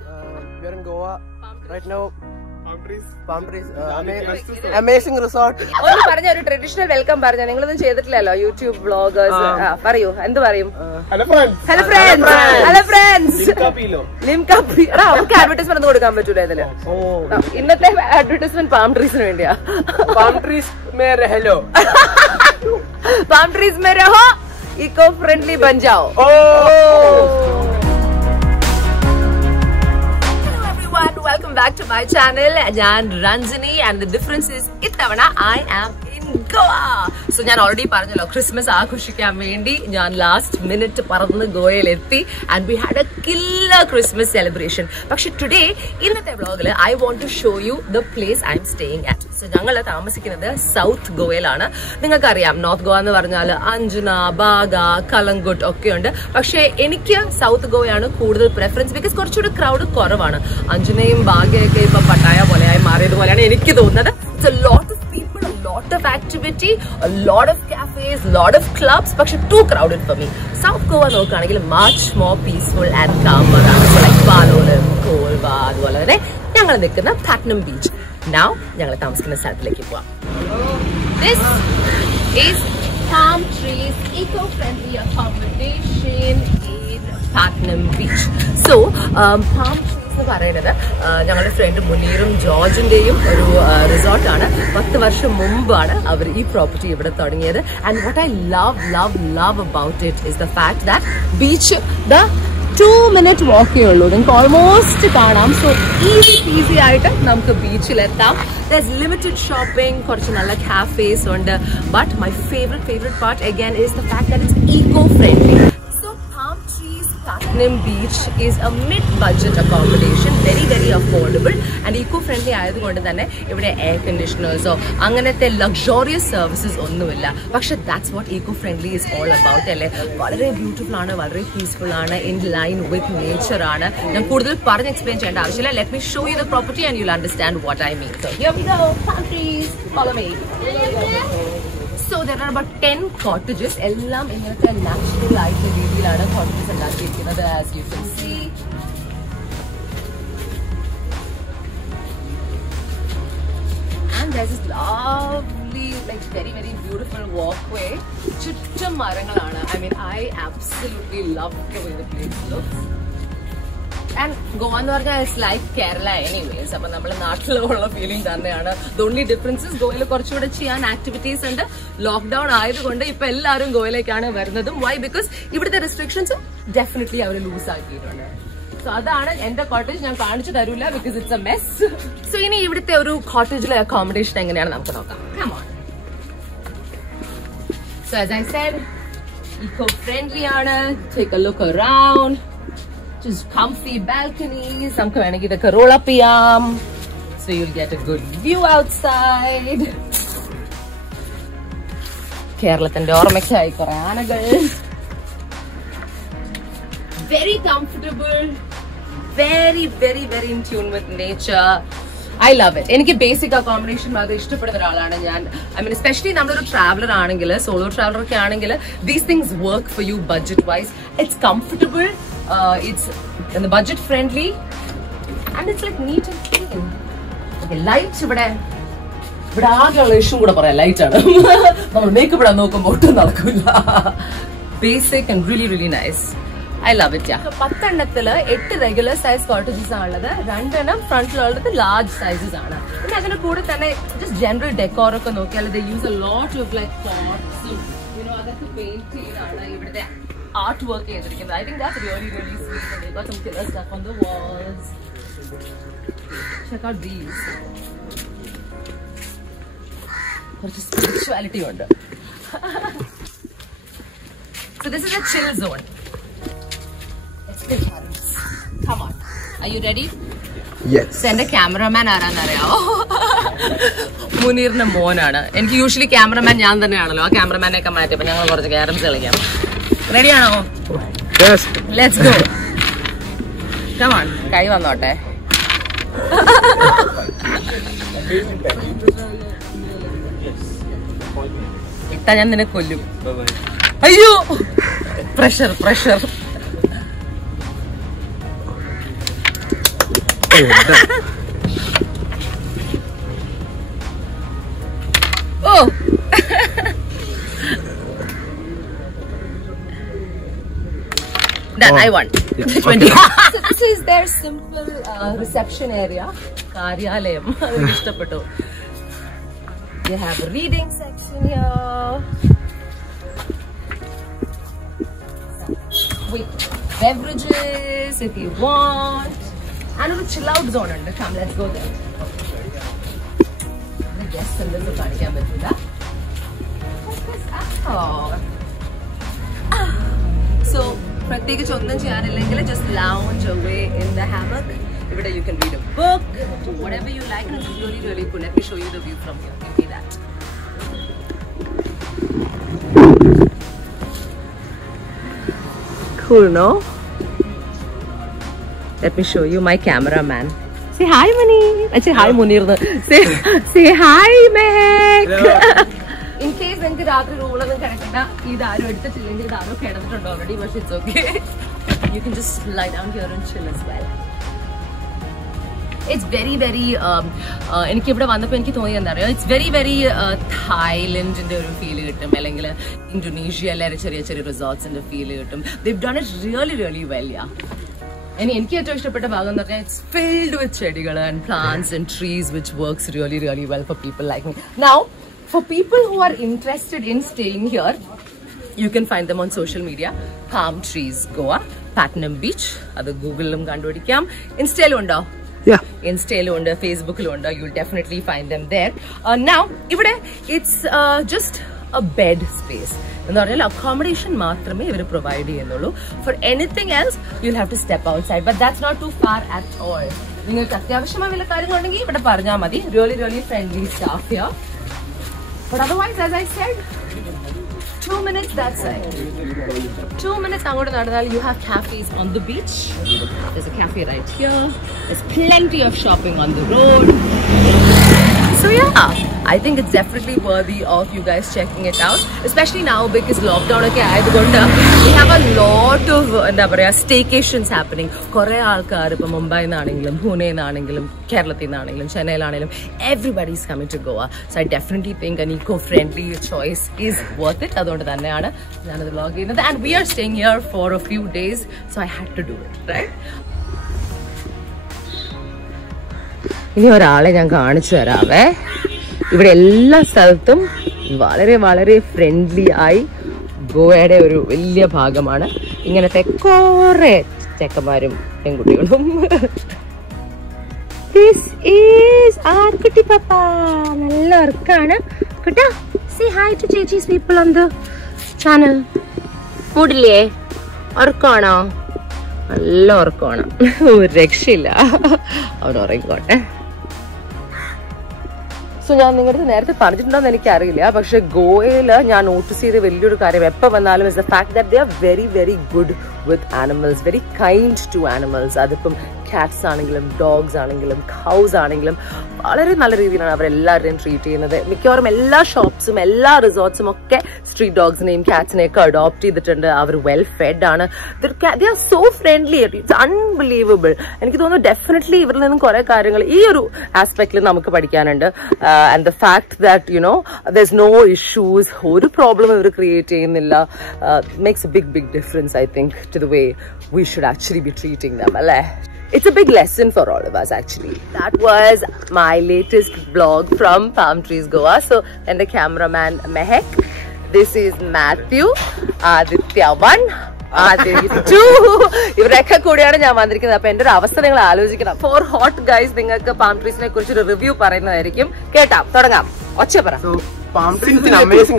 We are in Goa right now. Palm trees. Amazing resort. ഒന്ന് പറഞ്ഞ ഒരു traditional welcome പറഞ്ഞ നിങ്ങളൊന്നും ചെയ്തിട്ടില്ലല്ലോ യൂട്യൂബ് വ്ളോഗേഴ്സ്. പറയൂ, എന്ത് പറയും? Hello friends. അവർക്ക് അഡ്വർടൈസ്മെന്റ് ഒന്നും കൊടുക്കാൻ പറ്റൂല ഇതില്. ഇന്നത്തെ അഡ്വർടൈസ്മെന്റ് പാം ട്രീസിന് വേണ്ടിയാ. Palm trees mein reh lo. Palm trees മേ രഹോ, ഇക്കോ ഫ്രണ്ട്ലി ബൻ ജാओ. Welcome back to my channel. ഞാൻ Ranjini and the difference is ഇത്തവണ I am in Goa. So ഞാൻ already പറഞ്ഞല്ലോ ക്രിസ്മസ് ആഘോഷിക്കാൻ വേണ്ടി ഞാൻ ലാസ്റ്റ് മിനിറ്റ് പറന്ന് ഗോവയിൽ എത്തി and we had a killer Christmas celebration. പക്ഷെ today ഇന്നത്തെ വ്ളോഗിൽ I want to show you the place I am staying at. So ഞങ്ങൾ താമസിക്കുന്നത് സൗത്ത് ഗോവയിലാണ്. നിങ്ങൾക്കറിയാം നോർത്ത് ഗോവ എന്ന് പറഞ്ഞാൽ അഞ്ജന, ബാഗ, കലങ്കുട്ട് ഒക്കെ ഉണ്ട്. പക്ഷെ എനിക്ക് സൗത്ത് ഗോവയാണ് കൂടുതൽ പ്രെഫറൻസ് ബിക്കോസ് കുറച്ചുകൂടി ക്രൗഡ് കുറവാണ്. അഞ്ജനയും ബാഗയൊക്കെ ഇപ്പൊ പട്ടായ പോലെയായി മാറിയതുപോലെയാണ് എനിക്ക് തോന്നുന്നത്. It's a lot of people, a lot of activity, a lot of cafes, lot of clubs, പക്ഷെ too crowded for me. South Goa നോക്കുകയാണെങ്കിൽ much more peaceful and calmer ആണ്. So like പാലോല്, കോൾവ, അതുപോലെ തന്നെ ഞങ്ങൾ നിൽക്കുന്ന പാറ്റ്നം ബീച്ച്. Now ഞങ്ങൾ താമസിക്കുന്ന സ്ഥലത്തിലേക്ക് പോവാം. This is Palm Trees eco-friendly accommodation in Patnam Beach. So Palm Trees എന്ന് പറയുന്നത് ഞങ്ങളുടെ ഫ്രണ്ട് മുനീറും ജോർജിന്റെയും ഒരു റിസോർട്ടാണ്. 10 വർഷം മുമ്പാണ് അവർ ഈ പ്രോപ്പർട്ടി ഇവിടെ തുടങ്ങിയത്. And what I love about it is the fact that beach the 2-minute walkേ ഉള്ളൂ. നിങ്ങൾക്ക് ഓൾമോസ്റ്റ് കാണാം. സോ ഈസി ആയിട്ട് നമുക്ക് ബീച്ചിലെത്താം. There's limited shopping, കുറച്ച് നല്ല cafes ഉണ്ട്. But my favorite part again is the fact that it's eco-friendly. So Palm Trees Patnam Beach is a mid-budget accommodation, very affordable and eco-friendly ആയതുകൊണ്ട് തന്നെ ഇവിടെ air കണ്ടീഷണേഴ്സോ അങ്ങനത്തെ luxurious services ഒന്നുമില്ല. പക്ഷെ that's what eco-friendly is all about അല്ലേ. വളരെ beautiful ആണ്, വളരെ പീസ്ഫുൾ ആണ്, in line with nature ആണ്. ഞാൻ കൂടുതൽ പറഞ്ഞ് എക്സ്പ്ലെയിൻ ചെയ്യേണ്ട ആവശ്യമില്ല. Let me show you the property and you'll understand what I mean. So here we go. Palm Trees, follow me. So there are about 10 cottages. എല്ലാം ഇങ്ങനത്തെ natural ആയിട്ടുള്ള രീതിയിലാണ് കോട്ടേജസ് ഉണ്ടാക്കിയിരിക്കുന്നത്. As you can see, and there's this lovely, like very beautiful walkway. ചുറ്റും മരങ്ങളാണ്. I mean, I absolutely love the way the place looks. And Goa എന്ന് പറഞ്ഞാൽ it's like Kerala anyways. അപ്പൊ നമ്മുടെ നാട്ടിലുള്ള ഫീലിംഗ് തന്നെയാണ്. The only difference is ഗോവയിൽ കുറച്ചുകൂടെ ചെയ്യാൻ ആക്ടിവിറ്റീസ് ഉണ്ട്. ലോക്ക്ഡൌൺ ആയതുകൊണ്ട് ഇപ്പൊ എല്ലാവരും ഗോവയിലേക്കാണ് വരുന്നതും. വൈ? ബിക്കോസ് ഇവിടുത്തെ റെസ്ട്രിക്ഷൻസ് ഡെഫിനറ്റ്ലി അവർ ലൂസ് ആക്കിയിട്ടുണ്ട്. സോ അതാണ് എന്റെ കോട്ടേജ്. ഞാൻ കാണിച്ചു തരൂല because it's a mess. So ഇനി ഇവിടുത്തെ ഒരു കോട്ടേജിലെ അക്കോമഡേഷൻ എങ്ങനെയാണ് നമുക്ക് നോക്കാം. Come on. So as I said, eco-friendly ആണ്. Take a look around. Just comfy balconies. നമുക്ക് വേണമെങ്കിൽ ഇതൊക്കെ roll up ചെയ്യാം. So you'll get a good view outside. കേരളത്തിന്റെ ഓർമ്മയ്ക്കായി കുറെ ആനകൾ. Very comfortable. Very in tune with nature. I love it. എനിക്ക് ബേസിക് അക്കോമഡേഷൻ വളരെ ഇഷ്ടപ്പെടുന്ന ഒരാളാണ് ഞാൻ. ഐ മീൻ എസ്പെഷ്യലി നമ്മളൊരു ട്രാവലർ ആണെങ്കിൽ, സോളോ ട്രാവലർ ഒക്കെ ആണെങ്കിൽ these things work for you budget wise. It's comfortable, it's budget friendly and it's like neat and clean. Okay, lights ഇവിടെ ആകെയുള്ള ഇഷ്യൂ കൂടെ പറയാം, ലൈറ്റ് ആണ്. നമ്മൾ മേക്കപ്പ് ഇടാൻ നോക്കുമ്പോൾ ഒട്ടും നടക്കില്ല. Basic and really nice. I love it. 10 എണ്ണത്തില് 8 regular size cottages ആണുള്ളത്. 2 എണ്ണം ഫ്രണ്ടിലുള്ളത് ലാർജ് സൈസസ് ആണ്. പിന്നെ അതിന്റെ കൂടെ തന്നെ ജസ്റ്റ് ജനറൽ ഡെക്കോർ ഒക്കെ നോക്കിയാൽ they use a lot of like pots, അതൊക്കെ പെയിന്റ് ചെയ്താണ് ഇവിടുത്തെ art work ചെയ്തിരിക്കുന്നത്. I think that's really sweet. And they got some killer stuff on the walls. Check out these. കുറച്ച് spirituality ഉണ്ട്. So this is a chill zone. Come on. Are you ready? Yes. So എന്റെ cameraman ആരാന്നറിയാവോ? മുനീറിന്റെ മോനാണ്. എനിക്ക് usually cameraman ഞാൻ തന്നെയാണല്ലോ. ആ ക്യാമറമാനെയൊക്കെ മാറ്റിയപ്പോ ഞങ്ങൾ കുറച്ച് ക്യാരംസ് കളിക്കാം. റെഡിയാണോ? Yes. Let's go. Come on. കൈ വന്നോട്ടെ. ഇട്ടാ ഞാൻ നിന്നെ കൊല്ലും. അയ്യോ, pressure. Oh. Done. I won. 20. So this is their simple reception area. Karyalayam. They have a reading section here. With beverages if you want. And a chill out zone under. Come, let's go there. The guests in this So, just lounge away in the hammock. You can read a book, do whatever you like, and it's really, really cool. Let me show you the view from here. Give me that. Cool, no? Let me show you my cameraman. Say hi, Mani. Say hi, Munir. Say hi, Mehek. In case you have a roll, already, but it's okay. You can just lie down here and chill as well. It's very, very, it's very, very Thailand in the feel, Indonesia, resorts in the feel. They've done it really, really well, yeah. And it's filled with chedigal and plants and trees, which works really, really well for people like me. Now, for people who are interested in staying here, you can find them on social media. Palm Trees Goa, Patnam Beach, that's Google, Insta, yeah. Insta, Facebook, you'll definitely find them there. Now, it's just a bed space. Accommodation matrame provide. For anything else, you'll have to step outside, but that's not too far at all. Really, really friendly staff here. But otherwise, as I said, 2 minutes that side. 2 minutes you have cafes on the beach. There's a cafe right here. There's plenty of shopping on the road. So yeah, I think it's definitely worthy of you guys checking it out. Especially now because lockdown we have a lot of staycations happening. Mumbai, Pune, Kerala, Chennai, everybody's coming to Goa. So I definitely think an eco-friendly choice is worth it. And we are staying here for a few days, so I had to do it, right? ഇനി ഒരാളെ ഞാൻ കാണിച്ചു തരാവേ. ഇവിടെ എല്ലാ സ്ഥലത്തും വളരെ വളരെ ഫ്രണ്ട്ലി ആയി ഗോവയുടെ ഒരു വലിയ ഭാഗമാണ്. ഇങ്ങനത്തെ കുറെ ചെക്കന്മാരും പെൺകുട്ടികളും. This is our കുട്ടി പപ്പ. നല്ല ഉറക്കാണ് കേട്ടോ. Say hi to ചേച്ചീസ് people on the channel. മൂടില്ലേ? ഉറക്കാണോ? നല്ല ഉറക്കമാണ്. ഒരു രക്ഷയില്ല. അവിടെ ഉറങ്ങിക്കോട്ടെ. സോ ഞാൻ നിങ്ങളുടെ നേരത്തെ പറഞ്ഞിട്ടുണ്ടോന്ന് എനിക്കറിയില്ല, പക്ഷെ ഗോവയിൽ ഞാൻ നോട്ടീസ് ചെയ്ത വലിയൊരു കാര്യം എപ്പോൾ വന്നാലും is the fact that they are very very good with animals, very kind to animals. അതിപ്പം കാറ്റ്സ് ആണെങ്കിലും ഡോഗ്സ് ആണെങ്കിലും കൗസ് ആണെങ്കിലും വളരെ നല്ല രീതിയിലാണ് അവരെല്ലാവരെയും ട്രീറ്റ് ചെയ്യുന്നത്. മിക്കവാറും എല്ലാ ഷോപ്സും എല്ലാ റിസോർട്ട്സും ഒക്കെ സ്ട്രീറ്റ് ഡോഗ്സിനെയും കാറ്റ്സിനെയൊക്കെ അഡോപ്റ്റ് ചെയ്തിട്ടുണ്ട്. അവർ വെൽ ഫെഡ് ആണ്. They are so friendly. It's unbelievable. എനിക്ക് തോന്നുന്നു ഡെഫിനറ്റ്ലി ഇവരിൽ നിന്നും കുറെ കാര്യങ്ങൾ ഈ ഒരു ആസ്പെക്റ്റിൽ നമുക്ക് പഠിക്കാനുണ്ട്. And the fact that you know there's no issues, ഒരു പ്രോബ്ലം ഇവർ ക്രിയേറ്റ് ചെയ്യുന്നില്ല, makes a big difference I think to the way we should actually be treating them, അല്ലേ? It's a big lesson for all of us actually. That was my latest vlog from Palm Trees Goa. So and the cameraman Mehek, this is Matthew, Aditya 1, Aditya 2. ഇവരൊക്കെ കൂടിയാണ് ഞാൻ വന്നിരിക്കുന്നത്. അപ്പൊ എന്റെ ഒരു അവസ്ഥ നിങ്ങൾ ആലോചിക്കണം. 4 hot guys നിങ്ങൾക്ക് പാം ട്രീസിനെ കുറിച്ച് ഒരു റിവ്യൂ പറയുന്നതായിരിക്കും. കേട്ടാം, തുടങ്ങാം. ഒച്ച പറ. Palm Trees is an amazing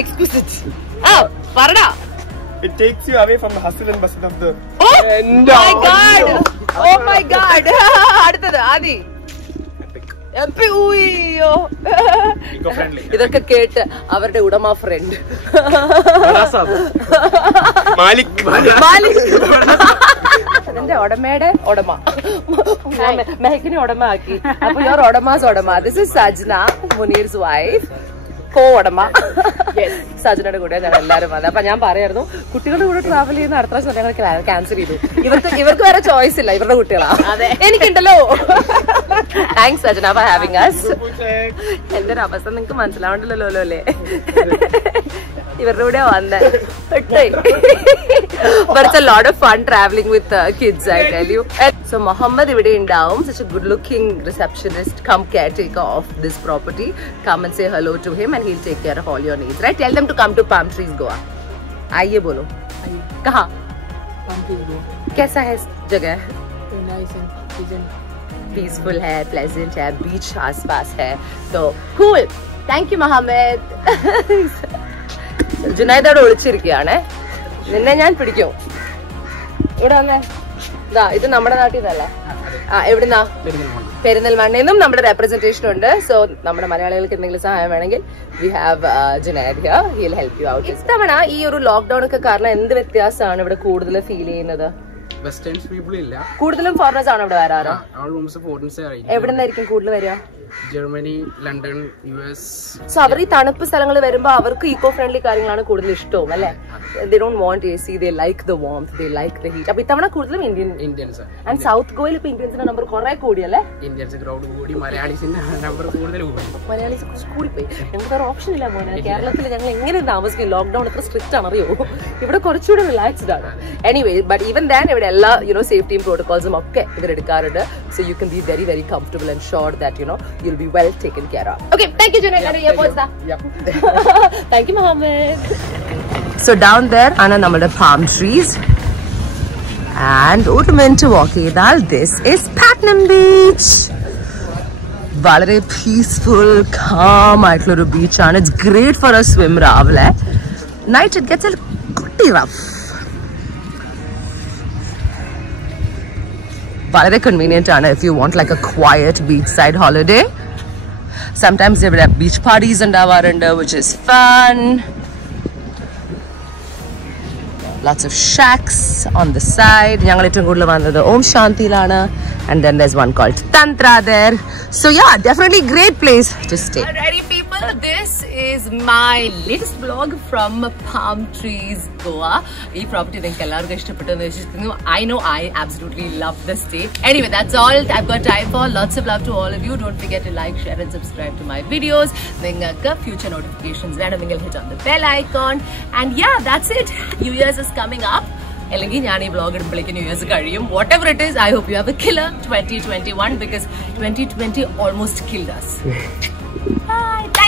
exclusive. പറടാ. It takes you away from the hustle and bustle of the. Oh my god. അടുത്തത് ആദി. ഇതൊക്കെ കേട്ട് അവരുടെ ഉടമ ഫ്രണ്ട് അതിന്റെ ഉടമയുടെ ഉടമ മെഹക്കിനെ ഉടമ ആക്കി. അപ്പൊ യുവർ ഉടമാസ് ഉടമ. This is Sajna, Muneer's wife. കോടമ സജനയുടെ കൂടെ ഞാൻ എല്ലാവരും വന്നത്. അപ്പൊ ഞാൻ പറയായിരുന്നു കുട്ടികളുടെ കൂടെ ട്രാവൽ ചെയ്യുന്ന അടുത്ത പ്രാവശ്യം ഞങ്ങൾ ക്യാൻസൽ ചെയ്തു. ഇവർക്ക് വേറെ ചോയ്സ് ഇല്ല, ഇവരുടെ കുട്ടികളാ. എനിക്കുണ്ടല്ലോ. Thanks Sajana for having us. എന്റെ ഒരു അവസ്ഥ നിങ്ങക്ക് മനസ്സിലാവണ്ടല്ലോ അല്ലേ? ഇവരുടെ കൂടെ വന്നേ. But it's a lot of fun traveling with kids, I tell you. So Mohammed ഇവിടെ ഉണ്ടാവും, such a good looking receptionist, come caretaker of this property. Come and say hello to him and he'll take care of all your needs, right? Tell them to come to Palm Trees Goa. आइए बोलो. कहाँ? Palm Trees Goa. कैसा है जगह? Nice and pleasant. Peaceful है, pleasant है, beach आसपास है, तो cool. Thank you Mohammed. ജുനൈദോട് ഒളിച്ചിരിക്കുകയാണ്. നിന്നെ ഞാൻ പിടിക്കും. ഇവിടെ വന്നേ. ഇതാ ഇത് നമ്മുടെ നാട്ടിൽ നിന്നല്ലേ? എവിടുന്നാ? പെരിന്തൽമണ്ണയിൽ നമ്മുടെ റെപ്രസെന്റേഷൻ ഉണ്ട്. സോ നമ്മുടെ മലയാളികൾക്ക് എന്തെങ്കിലും സഹായം വേണമെങ്കിൽ we have Junaid here. He will help you out. ഇത്തവണ ഈ ഒരു ലോക്ക്ഡൌൺ ഒക്കെ കാരണം എന്ത് വ്യത്യാസമാണ് ഇവിടെ കൂടുതൽ ഫീൽ ചെയ്യുന്നത്? വെസ്റ്റേൺസ് പീപ്പിൾ ഇല്ല, കൂടുതലും ഫോറിനേഴ്സ് ആണ് ഇവിടെ വരാറ്. എവിടെ നിന്നായിരിക്കും കൂടുതൽ വരിക? Germany, London, US. സോ അവർ ഈ തണുപ്പ് സ്ഥലങ്ങൾ വരുമ്പോൾ അവർക്ക് ഈക്കോ ഫ്രണ്ട്ലി കാര്യങ്ങളാണ് കൂടുതൽ ഇഷ്ടവും അല്ലേ? They don't want AC, they like the warmth, they like the heat. അപ്പോൾ ഇത്തവണ കൂടുതലും ഇന്ത്യൻസ്. ആൻഡ് സൗത്ത് ഗോവയിൽ ഇപ്പോൾ ഇന്ത്യൻസിന്റെ നമ്പർ കുറെ കൂടിയല്ലേ? ഇന്ത്യൻസ് ക്രൗഡ് കൂടി, മലയാളീസിന്റെ നമ്പർ കൂടുതൽ കൂടി. മലയാളീസ് കുറച്ച് കൂടിപ്പോയി. ഞങ്ങൾക്ക് വേറെ ഓപ്ഷൻ ഇല്ല മോനെ. കേരളത്തിൽ ഞങ്ങൾ എങ്ങനെ താമസിക്കും? ലോക്ക്ഡൌൺ എത്ര സ്ട്രിക്റ്റ് ആണ് അറിയോ? ഇവിടെ കുറച്ചുകൂടി റിലാക്സ്ഡ് ആണ്. എനിവേ ബട്ട് ഈവൻ ദാൻ ഇവിടെ എല്ലാ സേഫ്റ്റിയും പ്രോട്ടോകോൾസും ഒക്കെ ഇവരെടുക്കാറുണ്ട്. So you can be very very comfortable and sure that you'll be well taken care of. Okay, thank you Junaid. Thank you Mohammed. So down there are നമ്മുടെ palm trees and ഒരു minute walk ചെയ്താൽ this is Patnam Beach. വളരെ peaceful calm ആയിട്ടുള്ള ഒരു beach ആണ്. It's great for a swim രാവിലെ. Night it gets a pretty rough. വളരെ convenient ആണ് if you want like a quiet beachside holiday. Sometimes they will have beach parties ഉണ്ടാവാറുണ്ട്, which is fun. Lots of shacks on the side. ഞങ്ങൾ ഏറ്റവും കൂടുതൽ വന്നത് ഓം ശാന്തിയിലാണ്. And then there's one called Tantra there. So yeah, definitely great place to stay. Alrighty people, this is my latest vlog from Palm Trees Goa. Ee property നിങ്ങൾക്ക് എല്ലാവർക്കും ഇഷ്ടപ്പെട്ടെന്ന് വിശ്വസിക്കുന്നു. I know I absolutely love this state. Anyway, that's all I've got time for. Lots of love to all of you. Don't forget to like, share and subscribe to my videos. നിങ്ങൾക്ക് future notifications വേണമെങ്കിൽ hit on the bell icon. And yeah, that's it. New Year's is coming up. അല്ലെങ്കിൽ ഞാൻ ഈ vlog ഇടുമ്പോഴേക്കും new years കഴിയും. Whatever it is, I hope you have a killer 2021 because 2020 almost killed us. Bye.